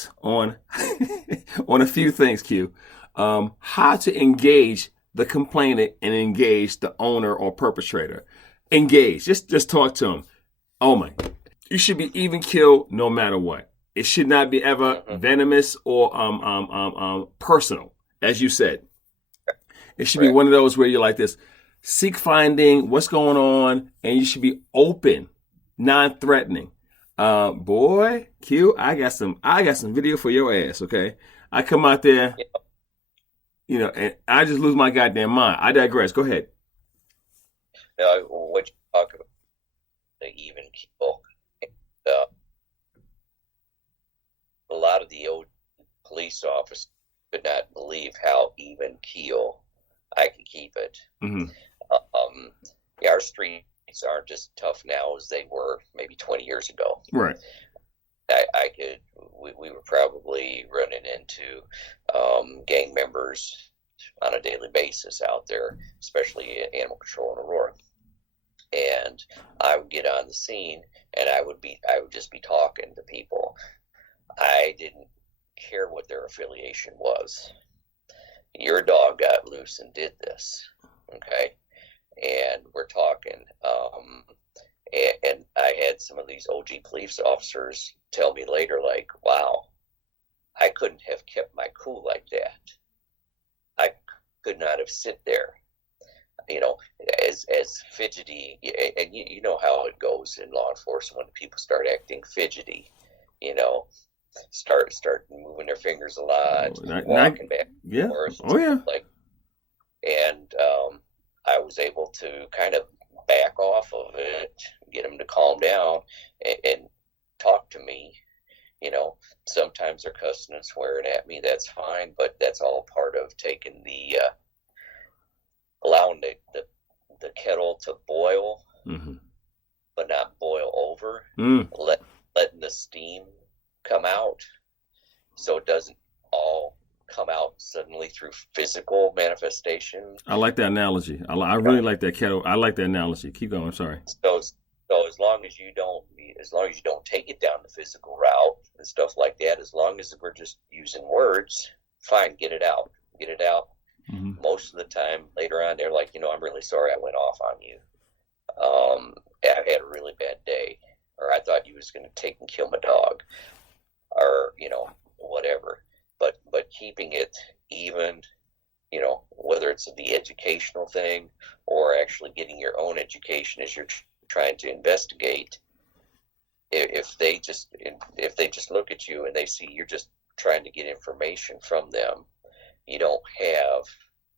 tips on on a few things, Q. How to engage the complainant and engage the owner or perpetrator. Engage. Just talk to him. Oh my. You should be even killed no matter what. It should not be ever venomous or personal, as you said. It should be one of those where you're like this, seek finding what's going on, and you should be open, non-threatening. Boy, Q, I got some video for your ass, okay? I come out there, and I just lose my goddamn mind. I digress. Go ahead. Now, what you talk about, the even keel, a lot of the old police officers could not believe how even keel I could keep it. Mm-hmm. Our streets aren't just tough now as they were maybe 20 years ago. Right. We were probably running into gang members on a daily basis out there, especially animal control in Aurora. And I would get on the scene and I would just be talking to people. I didn't care what their affiliation was. Your dog got loose and did this, okay? And we're talking, and I had some of these OG police officers tell me later, like, wow, I couldn't have kept my cool like that. I could not have sit there, as fidgety, and you know how it goes in law enforcement when people start acting fidgety, start moving their fingers a lot, walking back and forth. Oh yeah. And I was able to kind of back off of it, get them to calm down and talk to me. Sometimes they're cussing and swearing at me. That's fine, but that's all part of taking allowing the kettle to boil, but not boil over. Letting the steam come out, so it doesn't all come out suddenly through physical manifestation. I like that analogy. I really like that kettle. I like that analogy. Keep going. I'm sorry. So as long as you don't take it down the physical route and stuff like that, as long as we're just using words, fine, get it out. Mm-hmm. Most of the time later on, they're like, I'm really sorry I went off on you. I had a really bad day, or I thought you was going to take and kill my dog, or whatever. But keeping it even, whether it's the educational thing or actually getting your own education as you're trying to investigate. If they just look at you and they see you're just trying to get information from them, you don't have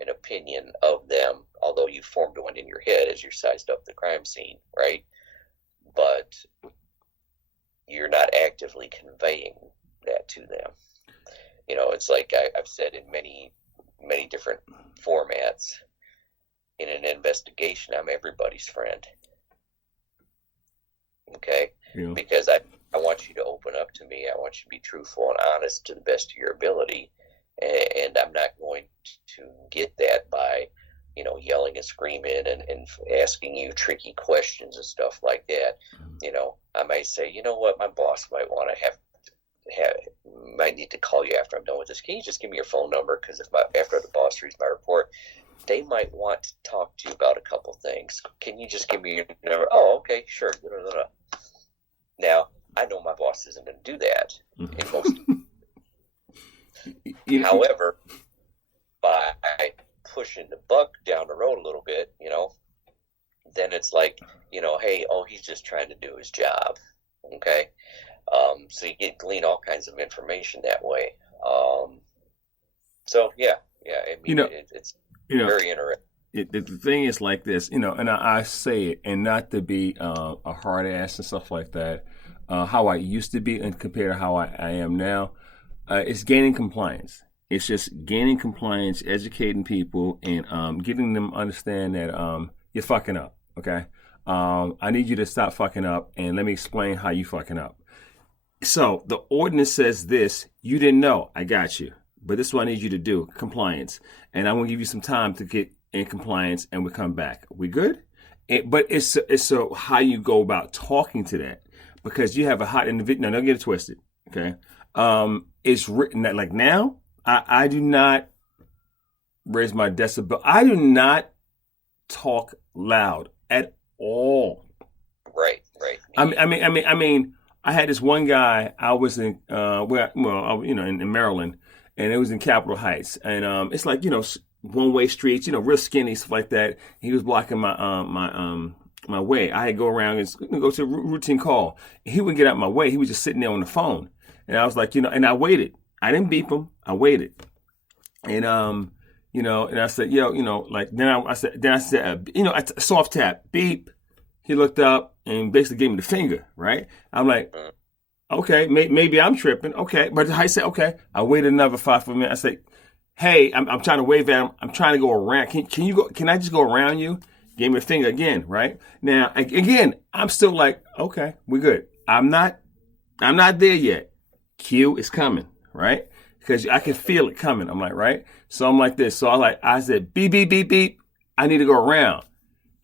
an opinion of them, although you formed one in your head as you sized up the crime scene, right? But you're not actively conveying that to them. It's like I've said in many, many different formats, in an investigation, I'm everybody's friend. Okay? Yeah. Because I want you to open up to me. I want you to be truthful and honest to the best of your ability. And I'm not going to get that by, yelling and screaming and asking you tricky questions and stuff like that. I might say, what, my boss might want to might need to call you after I'm done with this. Can you just give me your phone number? Because after the boss reads my report, they might want to talk to you about a couple things. Can you just give me your number? Oh, okay, sure. Now, I know my boss isn't going to do that in most. However, by pushing the buck down the road a little bit, then it's like, hey, he's just trying to do his job. Okay. So you glean all kinds of information that way. So yeah. I mean, it's very interesting. The thing is like this, and I say it, and not to be a hard ass and stuff like that, how I used to be and compared to how I am now, it's gaining compliance. It's just gaining compliance, educating people, and getting them to understand that you're fucking up, okay? I need you to stop fucking up, and let me explain how you fucking up. So the ordinance says this, you didn't know, I got you. But this is what I need you to do, compliance. And I'm going to give you some time to get in compliance, and we'll come back. We good? But it's how you go about talking to that. Because you have a hot individual. Now, don't get it twisted, okay? It's written that like now, I do not raise my decibel. I do not talk loud at all. Right. I mean, I had this one guy. I was in, in Maryland, and it was in Capitol Heights, and it's like one-way streets, real skinny stuff like that. He was blocking my way. I had to go around and go to a routine call. He wouldn't get out my way. He was just sitting there on the phone, and I was like, and I waited. I didn't beep him. I waited, and and I said, then I said, a soft tap, beep. He looked up and basically gave me the finger, right? I'm like, okay, maybe I'm tripping. Okay. But I said, okay. I waited another 5 minutes. I said, hey, I'm trying to wave at him. I'm trying to go around. Can you go? Can I just go around you? Gave me the finger again, right? Now, again, I'm still like, okay, we're good. I'm not there yet. Q is coming, right? Because I can feel it coming. I'm like, right? So I'm like this. So I said, beep, beep, beep, beep. I need to go around.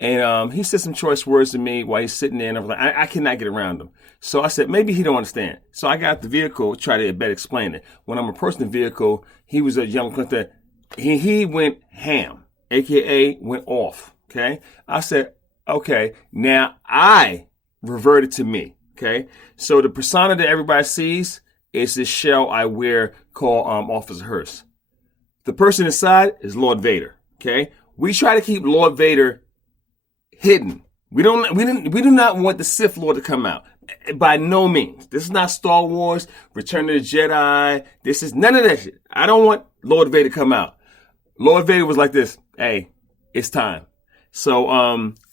And he said some choice words to me while he's sitting there, and I was like, I cannot get around him. So I said, maybe he don't understand. So I got the vehicle, try to better explain it. When I'm approaching the vehicle, he was a young Clinton. He went ham, aka went off. Okay. I said, okay, now I reverted to me. Okay. So the persona that everybody sees is this shell I wear called Officer Hearst. The person inside is Lord Vader. Okay. We try to keep Lord Vader hidden. We do not want the Sith Lord to come out. By no means. This is not Star Wars, Return of the Jedi. This is none of that shit. I don't want Lord Vader to come out. Lord Vader was like this. Hey, it's time. So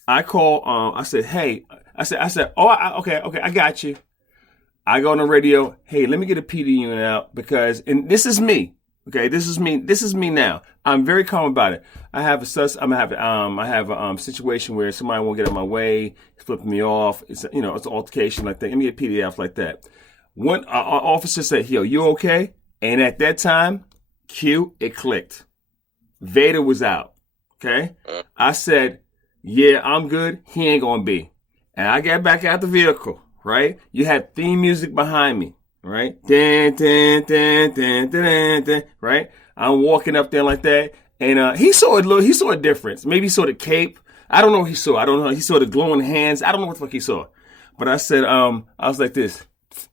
I call. I said, hey. I said. Oh, okay. I got you. I go on the radio. Hey, let me get a PD unit out and this is me. Okay, this is me. This is me now. I'm very calm about it. I have a situation where somebody won't get in my way, flipping me off. It's an altercation like that. Let me get PDF like that. One officer said, "Yo, you okay?" And at that time, it clicked. Vader was out. Okay, I said, "Yeah, I'm good. He ain't gonna be." And I got back out the vehicle. Right, you had theme music behind me. Right? Dun, dun, dun, dun, dun, dun, right? I'm walking up there like that. And he saw a difference. Maybe he saw the cape. I don't know what he saw. I don't know. He saw the glowing hands. I don't know what the fuck he saw. But I said, I was like this.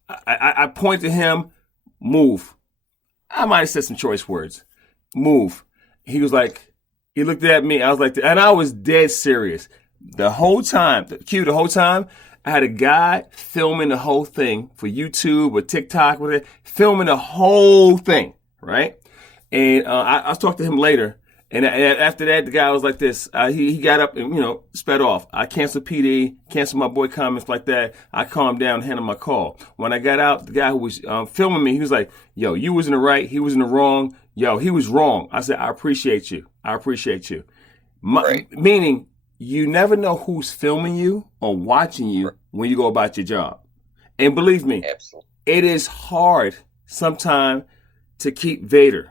I pointed to him, move. I might have said some choice words. Move. He was like, he looked at me. I was like, and I was dead serious. The whole time, the whole time, I had a guy filming the whole thing for YouTube or TikTok, whatever, filming the whole thing, right? And I talked to him later, and after that, the guy was like this. He got up and sped off. I canceled PD, canceled my boy comments like that. I calmed down, and handled my call. When I got out, the guy who was filming me, he was like, "Yo, you was in the right, he was in the wrong. Yo, he was wrong." I said, "I appreciate you. I appreciate you." Right. Meaning, you never know who's filming you or watching you when you go about your job. And believe me, absolutely, it is hard sometimes to keep Vader.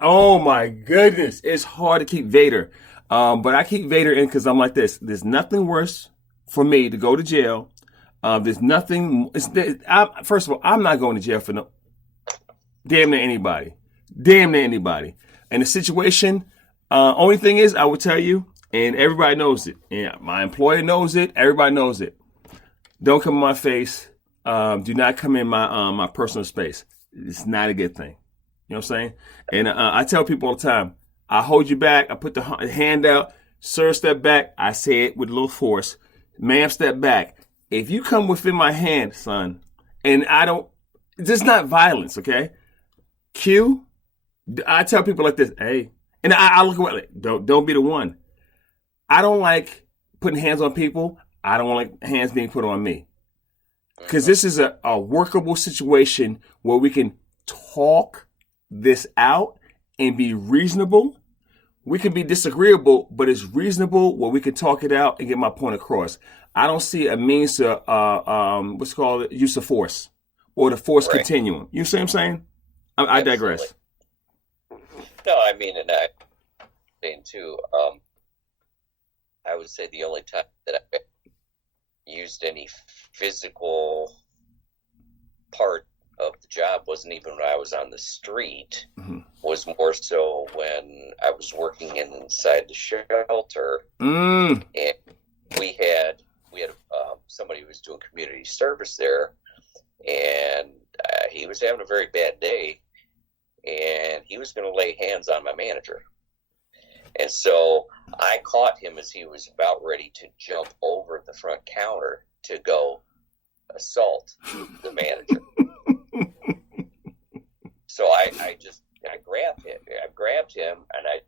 Oh my goodness, it's hard to keep Vader. But I keep Vader in because I'm like this. There's nothing worse for me to go to jail. There's nothing. First of all, I'm not going to jail for damn near anybody. Damn near anybody. And the situation, only thing is, I will tell you, and everybody knows it. And my employer knows it. Everybody knows it. Don't come in my face. Do not come in my personal space. It's not a good thing. You know what I'm saying? And I tell people all the time, I hold you back. I put the hand out. Sir, step back. I say it with a little force. Ma'am, step back. If you come within my hand, son, and I don't, this is not violence, okay? I tell people like this, hey, and I look away, like, don't be the one. I don't like putting hands on people. I don't like hands being put on me. Because this is a workable situation where we can talk this out and be reasonable. We can be disagreeable, but it's reasonable where we can talk it out and get my point across. I don't see a means to what's called use of force or the force continuum. You see what I'm saying? I digress. No, I mean, and I saying too. I would say the only time that I used any physical part of the job wasn't even when I was on the street, Mm-hmm. was more so when I was working inside the shelter. Mm. And we had somebody who was doing community service there, and he was having a very bad day, and he was going to lay hands on my manager. And so I caught him as he was about ready to jump over the front counter to go assault the manager. So I grabbed him and I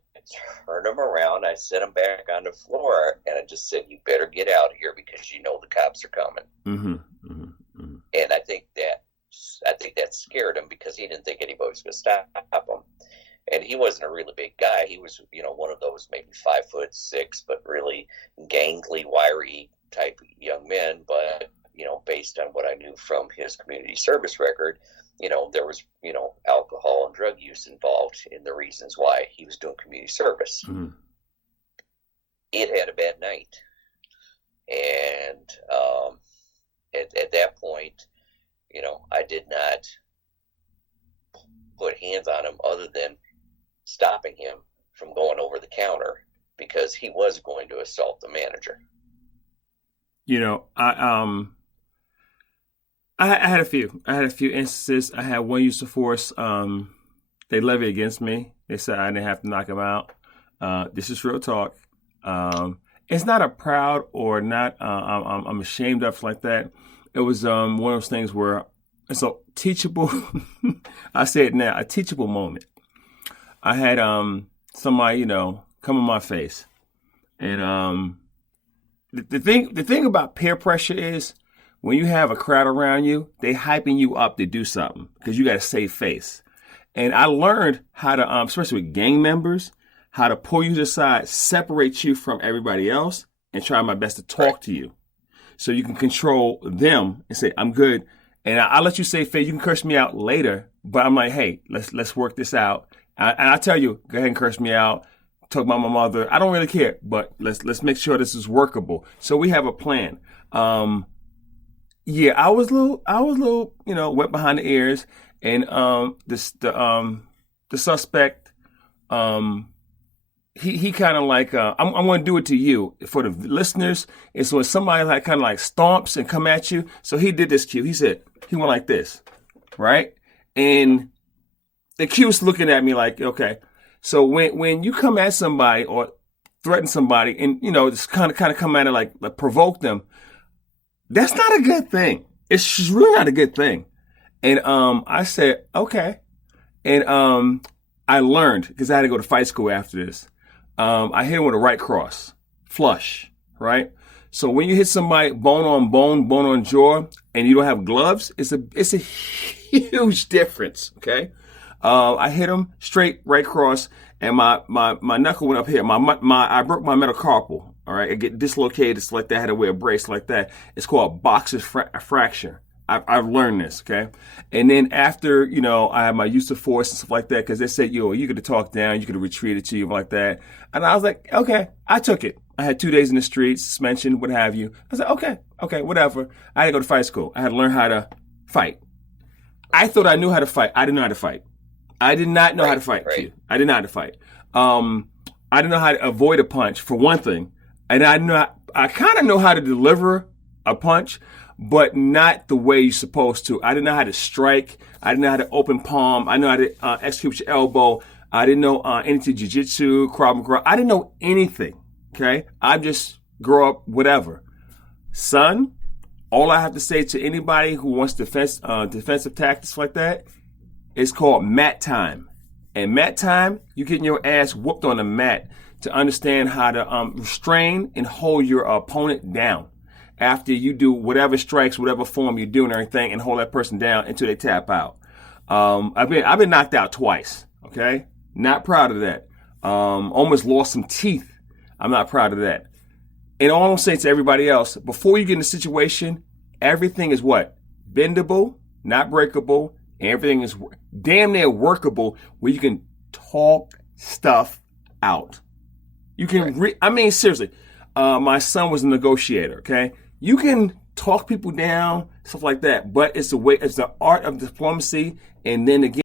turned him around. I set him back on the floor and I just said, "You better get out of here because you know the cops are coming." Mm-hmm. Mm-hmm. Mm-hmm. And I think that scared him because he didn't think anybody was going to stop him. And he wasn't a really big guy. He was, one of those maybe 5'6", but really gangly, wiry type young men. But, based on what I knew from his community service record, there was, alcohol and drug use involved in the reasons why he was doing community service. Mm-hmm. It had a bad night. And at that point, I did not put hands on him other than stopping him from going over the counter because he was going to assault the manager. I had a few instances. I had one use of force. They levied against me. They said I didn't have to knock him out. This is real talk. It's not a proud or not. I'm ashamed of like that. It was one of those things where it's a teachable. I say it now, a teachable moment. I had somebody come in my face, and the thing about peer pressure is when you have a crowd around you, they hyping you up to do something because you got a safe face. And I learned how to, especially with gang members, how to pull you to the side, separate you from everybody else, and try my best to talk to you, so you can control them and say, "I'm good." And I'll let you say, "Faye, you can curse me out later," but I'm like, "Hey, let's work this out." And I tell you, go ahead and curse me out. Talk about my mother. I don't really care, but let's make sure this is workable. So we have a plan. Yeah, I was a little, wet behind the ears, and the suspect, he kind of like, I'm going to do it to you for the listeners. And so when somebody like kind of like stomps and come at you, so he did this cue. He said he went like this, right? And the cue's looking at me like, okay. So when you come at somebody or threaten somebody, and just kind of come at it like provoke them, that's not a good thing. It's really not a good thing. And I said, okay. And I learned, because I had to go to fight school after this. I hit him with a right cross, flush, right? So when you hit somebody bone on bone, bone on jaw, and you don't have gloves, it's a huge difference, okay? I hit him straight right cross, and my knuckle went up here. I broke my metacarpal. All right, I get dislocated. It's like that. I had to wear a brace like that. It's called boxer's fracture. I've learned this, okay? And then after, I had my use of force and stuff like that, because they said, you could have talked down, you could have retreated to you like that. And I was like, okay, I took it. I had 2 days in the streets, suspension, what have you. I said, okay, whatever. I had to go to fight school. I had to learn how to fight. I thought I knew how to fight. I didn't know how to fight. I did not know how to fight. Right. I did not know how to fight. I didn't know how to avoid a punch, for one thing. And I kind of know how to deliver a punch, but not the way you're supposed to. I didn't know how to strike. I didn't know how to open palm. I know how to execute your elbow. I didn't know anything jiu-jitsu, Krav Maga. I didn't know anything, okay? I just grew up whatever. Son, all I have to say to anybody who wants defensive tactics like that, it's called mat time. And mat time, you getting your ass whooped on the mat to understand how to restrain and hold your opponent down after you do whatever strikes, whatever form you do and everything, and hold that person down until they tap out. I've been knocked out twice. Okay, not proud of that. Almost lost some teeth. I'm not proud of that. And all I'm saying to everybody else, before you get in a situation, everything is what? Bendable, not breakable, and everything is damn near workable where you can talk stuff out. You can, seriously, my son was a negotiator, okay? You can talk people down, stuff like that. But it's the art of diplomacy. And then again,